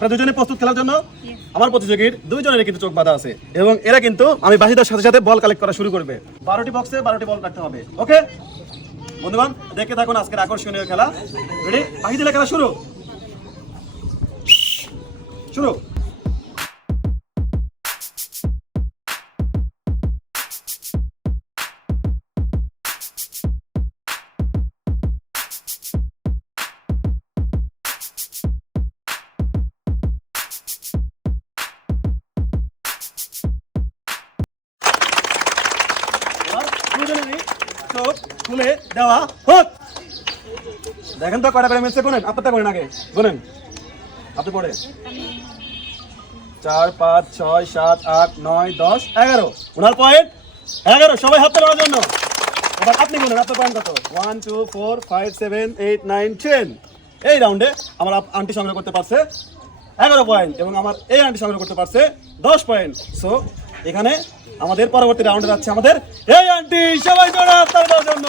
আপনারা দুজনে প্রস্তুত খেলার জন্য? আমার প্রতিযোগীর দুইজনের কিন্তু চোখ বাঁধা আছে এবং এরা কিন্তু আমি বাঁশি দেওয়ার সাথে সাথে বল কালেক্ট করা শুরু করবে। 12টি বক্সে 12টি বল রাখতে হবে। ওকে বন্ধুগণ, দেখে থাকুন আজকের আকর্ষণীয় খেলা। রেডি? বাঁশি দিলে খেলা শুরু। শুরু। চোখ খুলে দেওয়া হোক। দেখেন তো কয়টা করে মিলছে, গুনেন। আপনারটা করেন আগে, গুনেন। আপনি পড়ে 4 5 6 7 8 9 10 11। ওনার পয়েন্ট 11। সবাই হাত তোলার জন্য। এবার আপনি গুনেন, আপনার পয়েন্ট কত? 1 2 4 5 7 8 9 10। এই রাউন্ডে আমার আন্টি সংগ্রহ করতে পারছে 11 পয়েন্ট এবং আমার এই আন্টি সংগ্রহ করতে পারছে 10 পয়েন্ট। সো এখানে আমাদের পরবর্তী রাউন্ডে যাচ্ছে আমাদের এই আন্টি। সবাই জোরে হাত তালির জন্য।